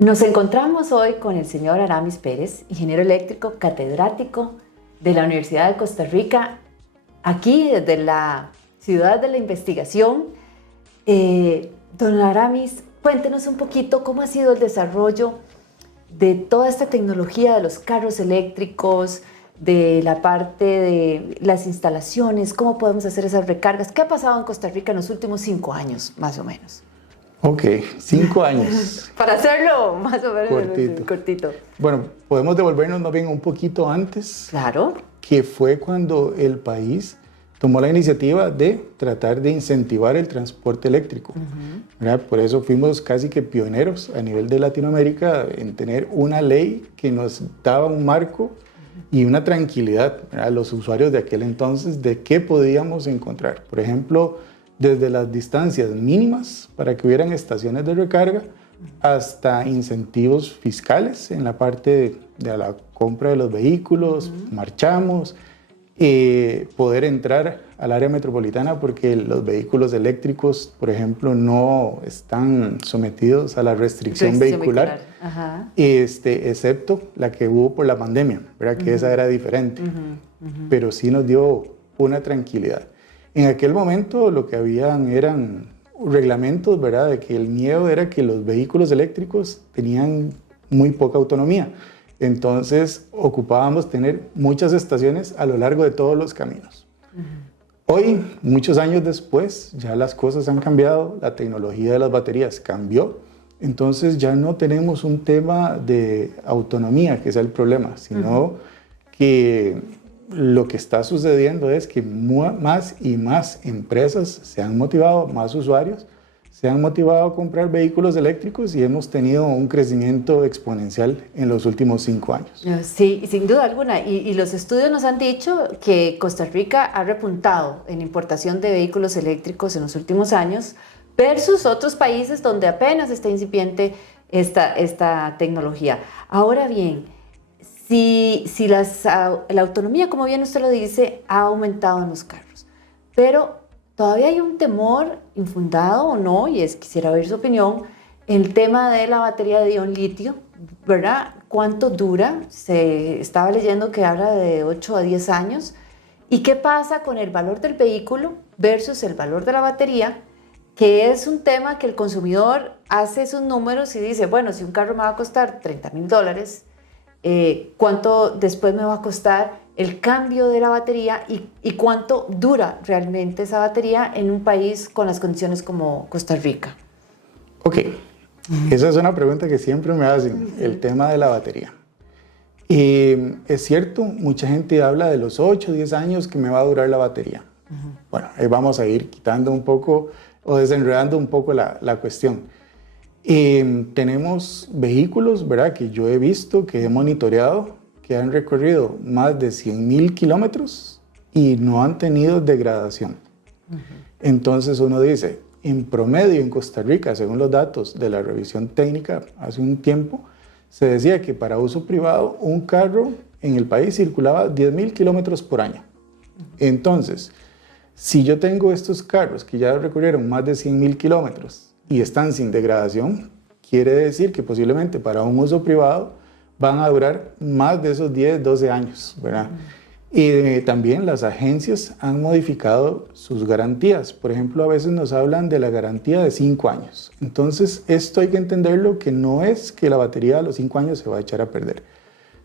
Nos encontramos hoy con el señor Aramis Pérez, ingeniero eléctrico, catedrático de la Universidad de Costa Rica, aquí desde la ciudad de la investigación. Don Aramis, cuéntenos un poquito cómo ha sido el desarrollo de toda esta tecnología de los carros eléctricos, de la parte de las instalaciones, cómo podemos hacer esas recargas. ¿Qué ha pasado en Costa Rica en los últimos 5 años, más o menos? Ok, 5 años. Para hacerlo más o menos cortito. Bueno, podemos devolvernos más bien un poquito antes. Claro. Que fue cuando el país tomó la iniciativa de tratar de incentivar el transporte eléctrico. ¿Verdad? Por eso fuimos casi que pioneros a nivel de Latinoamérica en tener una ley que nos daba un marco y una tranquilidad a los usuarios de aquel entonces de qué podíamos encontrar. Por ejemplo, desde las distancias mínimas para que hubieran estaciones de recarga hasta incentivos fiscales en la parte de la compra de los vehículos, marchamos, poder entrar al área metropolitana porque los vehículos eléctricos, por ejemplo, no están sometidos a la restricción vehicular. Excepto la que hubo por la pandemia, ¿verdad? Que esa era diferente, pero sí nos dio una tranquilidad. En aquel momento lo que habían eran reglamentos, ¿verdad? De que el miedo era que los vehículos eléctricos tenían muy poca autonomía. Entonces ocupábamos tener muchas estaciones a lo largo de todos los caminos. Hoy, muchos años después, ya las cosas han cambiado, la tecnología de las baterías cambió. Entonces ya no tenemos un tema de autonomía, que sea el problema, sino que lo que está sucediendo es que más y más empresas se han motivado, más usuarios se han motivado a comprar vehículos eléctricos y hemos tenido un crecimiento exponencial en los últimos 5 años. Sí, sin duda alguna. Y los estudios nos han dicho que Costa Rica ha repuntado en importación de vehículos eléctricos en los últimos años versus otros países donde apenas está incipiente esta tecnología. Ahora bien, si la autonomía, como bien usted lo dice, ha aumentado en los carros, pero todavía hay un temor infundado o no, y quisiera ver su opinión, el tema de la batería de ion litio, ¿verdad? ¿Cuánto dura? Se estaba leyendo que habla de 8 a 10 años. ¿Y qué pasa con el valor del vehículo versus el valor de la batería? Que es un tema que el consumidor hace sus números y dice, bueno, si un carro me va a costar $30,000, ¿cuánto después me va a costar el cambio de la batería y cuánto dura realmente esa batería en un país con las condiciones como Costa Rica? Ok, esa es una pregunta que siempre me hacen, el tema de la batería. Es cierto, mucha gente habla de los 8 o 10 años que me va a durar la batería. Bueno, ahí vamos a ir quitando un poco o desenredando un poco la cuestión. Tenemos vehículos, ¿verdad? Que yo he visto, que he monitoreado, que han recorrido más de 100,000 kilómetros y no han tenido degradación. Entonces uno dice, en promedio en Costa Rica, según los datos de la revisión técnica hace un tiempo, se decía que para uso privado un carro en el país circulaba 10,000 kilómetros por año. Entonces, si yo tengo estos carros que ya recorrieron más de 100,000 kilómetros y están sin degradación, quiere decir que posiblemente para un uso privado van a durar más de esos 10, 12 años, ¿verdad? Y también las agencias han modificado sus garantías. Por ejemplo, a veces nos hablan de la garantía de 5 años. Entonces, esto hay que entenderlo, que no es que la batería a los 5 años se va a echar a perder,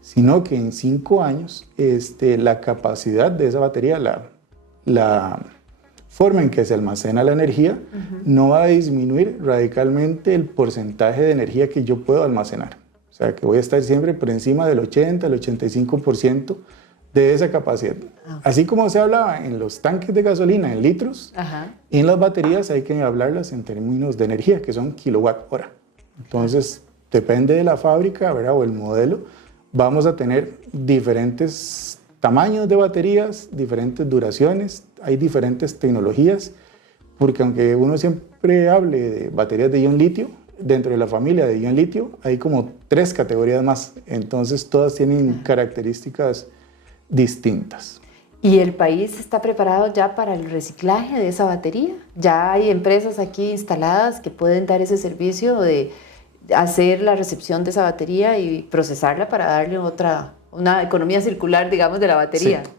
sino que en 5 años la capacidad de esa batería, la forma en que se almacena la energía, no va a disminuir radicalmente el porcentaje de energía que yo puedo almacenar. O sea, que voy a estar siempre por encima del 80, el 85% de esa capacidad. Así como se hablaba en los tanques de gasolina en litros, en las baterías hay que hablarlas en términos de energía, que son kilowatt hora. Entonces, depende de la fábrica, ¿verdad? O el modelo, vamos a tener diferentes tamaños de baterías, diferentes duraciones, hay diferentes tecnologías, porque aunque uno siempre hable de baterías de ion litio, dentro de la familia de ion litio hay como 3 categorías más, entonces todas tienen características distintas. ¿Y el país está preparado ya para el reciclaje de esa batería? ¿Ya hay empresas aquí instaladas que pueden dar ese servicio de hacer la recepción de esa batería y procesarla para darle una economía circular, digamos, de la batería. Sí.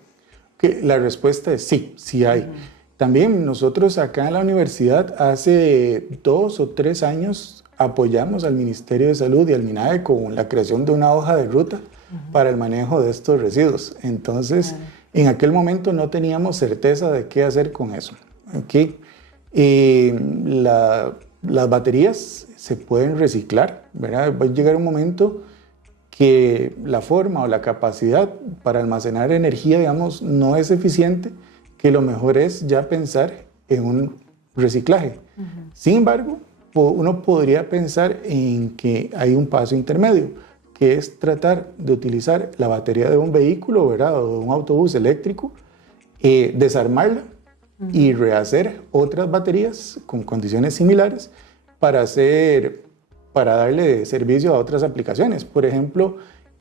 Okay, la respuesta es sí, sí hay. También nosotros acá en la universidad hace 2 o 3 años apoyamos al Ministerio de Salud y al MINAE con la creación de una hoja de ruta para el manejo de estos residuos. Entonces, en aquel momento no teníamos certeza de qué hacer con eso. Okay. Las baterías se pueden reciclar, ¿verdad? Va a llegar un momento que la forma o la capacidad para almacenar energía, digamos, no es eficiente, que lo mejor es ya pensar en un reciclaje. Sin embargo, uno podría pensar en que hay un paso intermedio, que es tratar de utilizar la batería de un vehículo, ¿verdad? O de un autobús eléctrico, desarmarla y rehacer otras baterías con condiciones similares para darle servicio a otras aplicaciones. Por ejemplo,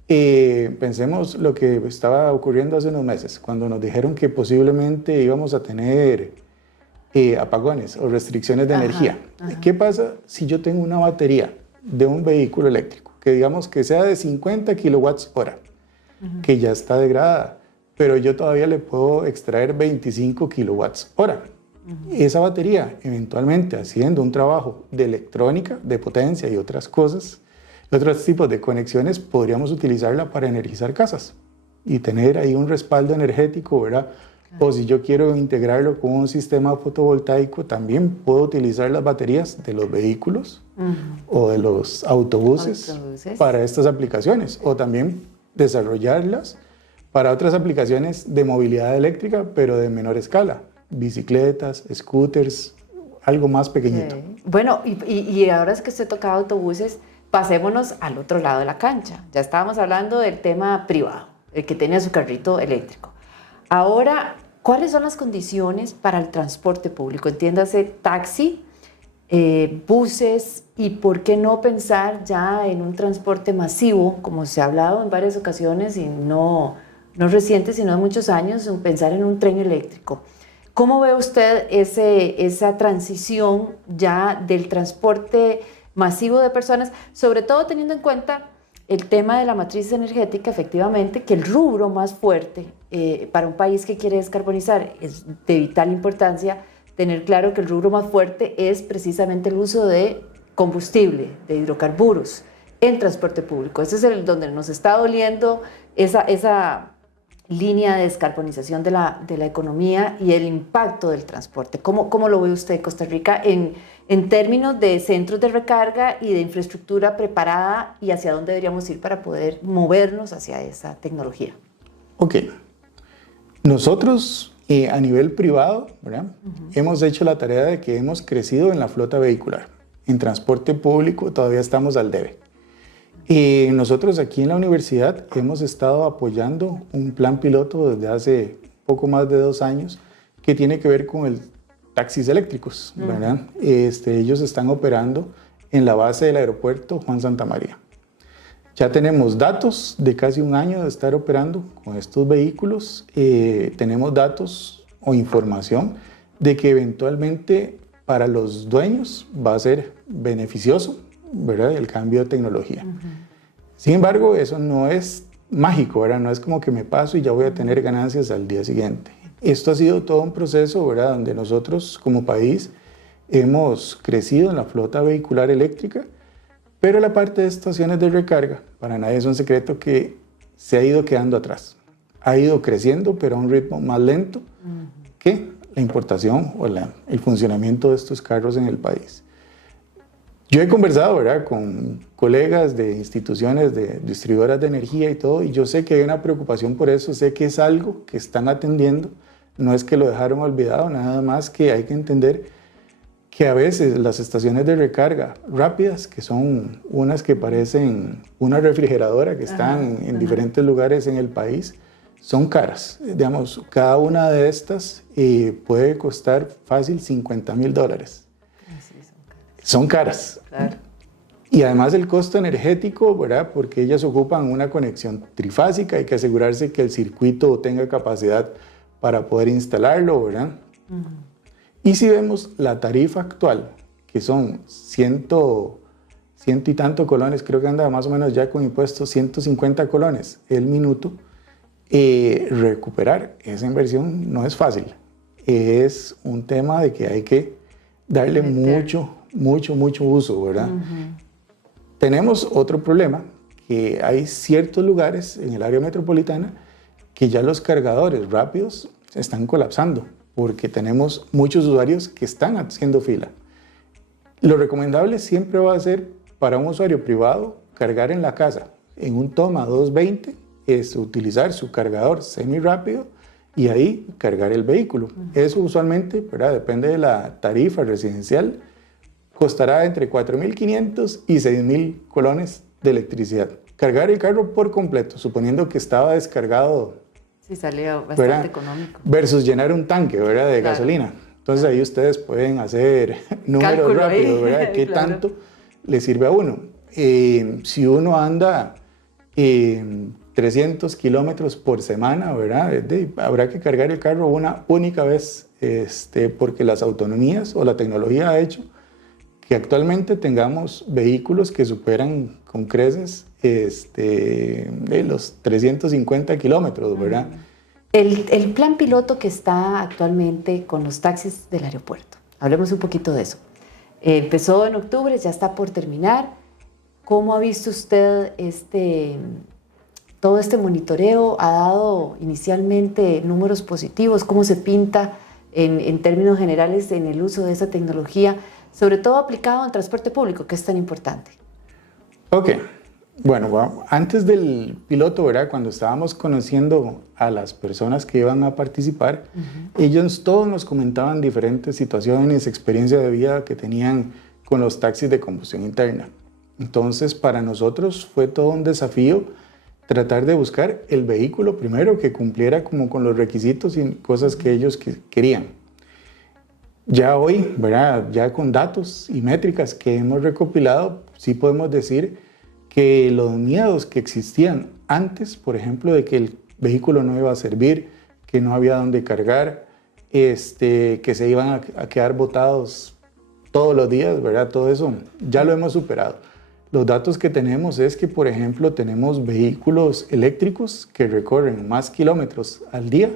pensemos lo que estaba ocurriendo hace unos meses, cuando nos dijeron que posiblemente íbamos a tener apagones o restricciones de energía. ¿Qué pasa si yo tengo una batería de un vehículo eléctrico, que digamos que sea de 50 kilowatts hora, que ya está degradada, pero yo todavía le puedo extraer 25 kilowatts hora? Esa batería, eventualmente haciendo un trabajo de electrónica, de potencia y otras cosas, otros tipos de conexiones, podríamos utilizarla para energizar casas y tener ahí un respaldo energético, ¿verdad? O si yo quiero integrarlo con un sistema fotovoltaico, también puedo utilizar las baterías de los vehículos o de los autobuses para estas aplicaciones, o también desarrollarlas para otras aplicaciones de movilidad eléctrica, pero de menor escala. Bicicletas, scooters, algo más pequeñito. Bueno, y ahora es que usted tocaba autobuses, pasémonos al otro lado de la cancha. Ya estábamos hablando del tema privado, el que tiene su carrito eléctrico. Ahora, ¿cuáles son las condiciones para el transporte público? Entiéndase, taxi, buses, y por qué no pensar ya en un transporte masivo, como se ha hablado en varias ocasiones y no recientes, sino de muchos años, en pensar en un tren eléctrico. ¿Cómo ve usted esa transición ya del transporte masivo de personas, sobre todo teniendo en cuenta el tema de la matriz energética, efectivamente, que el rubro más fuerte para un país que quiere descarbonizar es de vital importancia tener claro que el rubro más fuerte es precisamente el uso de combustible, de hidrocarburos en transporte público? Ese es donde nos está doliendo esa línea de descarbonización de la economía y el impacto del transporte. ¿Cómo lo ve usted, Costa Rica, en términos de centros de recarga y de infraestructura preparada, y hacia dónde deberíamos ir para poder movernos hacia esa tecnología? Ok. Nosotros, a nivel privado, ¿verdad? Hemos hecho la tarea de que hemos crecido en la flota vehicular. En transporte público todavía estamos al debe. Y nosotros aquí en la universidad hemos estado apoyando un plan piloto desde hace poco más de 2 años que tiene que ver con el taxis eléctricos, ¿verdad? Ellos están operando en la base del aeropuerto Juan Santamaría. Ya tenemos datos de casi 1 año de estar operando con estos vehículos. Tenemos datos o información de que eventualmente para los dueños va a ser beneficioso, ¿verdad? El cambio de tecnología. Sin embargo, eso no es mágico, ¿verdad? No es como que me paso y ya voy a tener ganancias al día siguiente. Esto ha sido todo un proceso, ¿verdad? Donde nosotros como país hemos crecido en la flota vehicular eléctrica, pero la parte de estaciones de recarga, para nadie es un secreto que se ha ido quedando atrás. Ha ido creciendo, pero a un ritmo más lento que la importación o el funcionamiento de estos carros en el país. Yo he conversado, ¿verdad?, con colegas de instituciones de distribuidoras de energía y todo, y yo sé que hay una preocupación por eso, sé que es algo que están atendiendo, no es que lo dejaron olvidado, nada más que hay que entender que a veces las estaciones de recarga rápidas, que son unas que parecen una refrigeradora, que están en diferentes lugares en el país, son caras. Digamos, cada una de estas puede costar fácil $50,000. Son caras. Claro. Y además el costo energético, ¿verdad? Porque ellas ocupan una conexión trifásica, hay que asegurarse que el circuito tenga capacidad para poder instalarlo, ¿verdad? Y si vemos la tarifa actual, que son 100 ciento y tanto colones, creo que anda más o menos ya con impuestos 150 colones el minuto, recuperar esa inversión no es fácil. Es un tema de que hay que darle mucho uso, ¿verdad? Tenemos otro problema, que hay ciertos lugares en el área metropolitana que ya los cargadores rápidos se están colapsando porque tenemos muchos usuarios que están haciendo fila. Lo recomendable siempre va a ser para un usuario privado cargar en la casa en un toma 220, es utilizar su cargador semi rápido y ahí cargar el vehículo. Eso usualmente, ¿verdad?, depende de la tarifa residencial, costará entre 4.500 y 6.000 colones de electricidad. Cargar el carro por completo, suponiendo que estaba descargado. Sí, salía bastante, ¿verdad?, económico. Versus llenar un tanque, ¿verdad?, de claro, gasolina. Entonces ahí ustedes pueden hacer números rápidos, ¿verdad? ¿Qué claro, tanto le sirve a uno? Si uno anda 300 kilómetros por semana, ¿verdad?, habrá que cargar el carro una única vez, porque las autonomías o la tecnología ha hecho que actualmente tengamos vehículos que superan con creces los 350 kilómetros, ¿verdad? El plan piloto que está actualmente con los taxis del aeropuerto, hablemos un poquito de eso. Empezó en octubre, ya está por terminar. ¿Cómo ha visto usted todo este monitoreo? ¿Ha dado inicialmente números positivos? ¿Cómo se pinta en términos generales en el uso de esa tecnología? Sobre todo aplicado al transporte público, que es tan importante. Ok, bueno, antes del piloto, ¿verdad?, cuando estábamos conociendo a las personas que iban a participar, ellos todos nos comentaban diferentes situaciones, experiencia de vida que tenían con los taxis de combustión interna. Entonces, para nosotros fue todo un desafío tratar de buscar el vehículo primero que cumpliera como con los requisitos y cosas que ellos querían. Ya hoy, ¿verdad?, ya con datos y métricas que hemos recopilado, sí podemos decir que los miedos que existían antes, por ejemplo, de que el vehículo no iba a servir, que no había dónde cargar, que se iban a quedar botados todos los días, ¿verdad?, todo eso ya lo hemos superado. Los datos que tenemos es que, por ejemplo, tenemos vehículos eléctricos que recorren más kilómetros al día,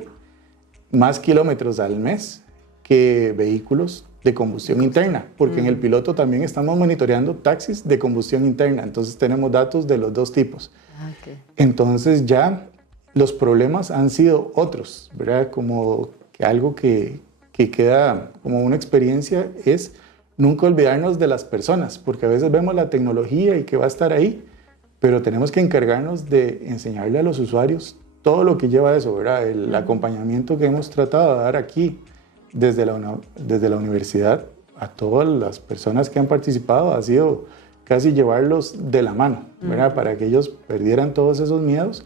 más kilómetros al mes, que vehículos de combustión interna, porque en el piloto también estamos monitoreando taxis de combustión interna, entonces tenemos datos de los dos tipos. Okay. Entonces ya los problemas han sido otros, ¿verdad? Como que algo que queda como una experiencia es nunca olvidarnos de las personas, porque a veces vemos la tecnología y que va a estar ahí, pero tenemos que encargarnos de enseñarle a los usuarios todo lo que lleva eso, ¿verdad? El acompañamiento que hemos tratado de dar aquí, desde la universidad a todas las personas que han participado, ha sido casi llevarlos de la mano, ¿verdad?, para que ellos perdieran todos esos miedos.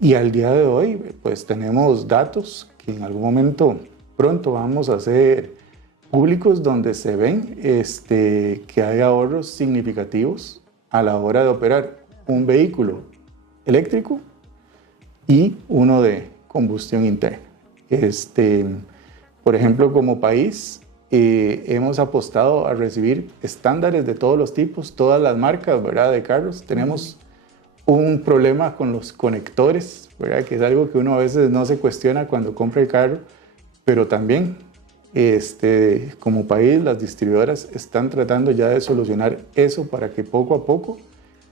Y al día de hoy, pues tenemos datos que en algún momento pronto vamos a hacer públicos donde se ven que hay ahorros significativos a la hora de operar un vehículo eléctrico y uno de combustión interna. Por ejemplo, como país, hemos apostado a recibir estándares de todos los tipos, todas las marcas, ¿verdad?, de carros. Tenemos un problema con los conectores, ¿verdad?, que es algo que uno a veces no se cuestiona cuando compra el carro, pero también como país las distribuidoras están tratando ya de solucionar eso para que poco a poco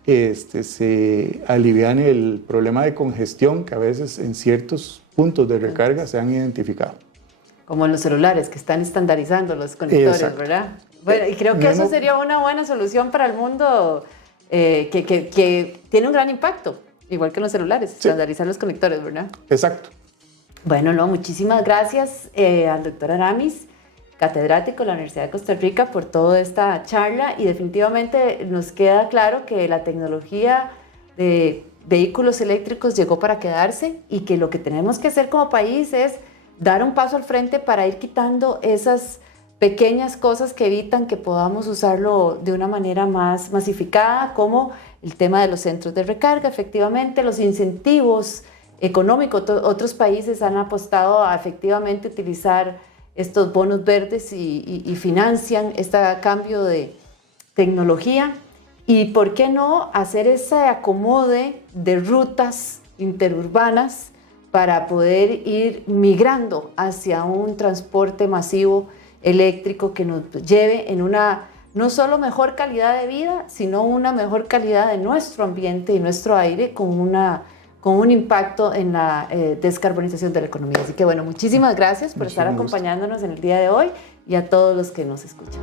se aliviane el problema de congestión que a veces en ciertos puntos de recarga se han identificado. Como en los celulares, que están estandarizando los conectores, exacto, ¿verdad? Bueno, y creo que eso sería una buena solución para el mundo que tiene un gran impacto, igual que en los celulares, sí, estandarizar los conectores, ¿verdad? Exacto. Bueno, no, muchísimas gracias al doctor Aramis, catedrático de la Universidad de Costa Rica, por toda esta charla, y definitivamente nos queda claro que la tecnología de vehículos eléctricos llegó para quedarse y que lo que tenemos que hacer como país es dar un paso al frente para ir quitando esas pequeñas cosas que evitan que podamos usarlo de una manera más masificada, como el tema de los centros de recarga, efectivamente, los incentivos económicos. Otros países han apostado a efectivamente utilizar estos bonos verdes y financian este cambio de tecnología. Y por qué no hacer ese acomode de rutas interurbanas para poder ir migrando hacia un transporte masivo eléctrico que nos lleve en una no solo mejor calidad de vida, sino una mejor calidad de nuestro ambiente y nuestro aire con un impacto en la descarbonización de la economía. Así que bueno, muchísimas gracias por estar acompañándonos en el día de hoy y a todos los que nos escuchan.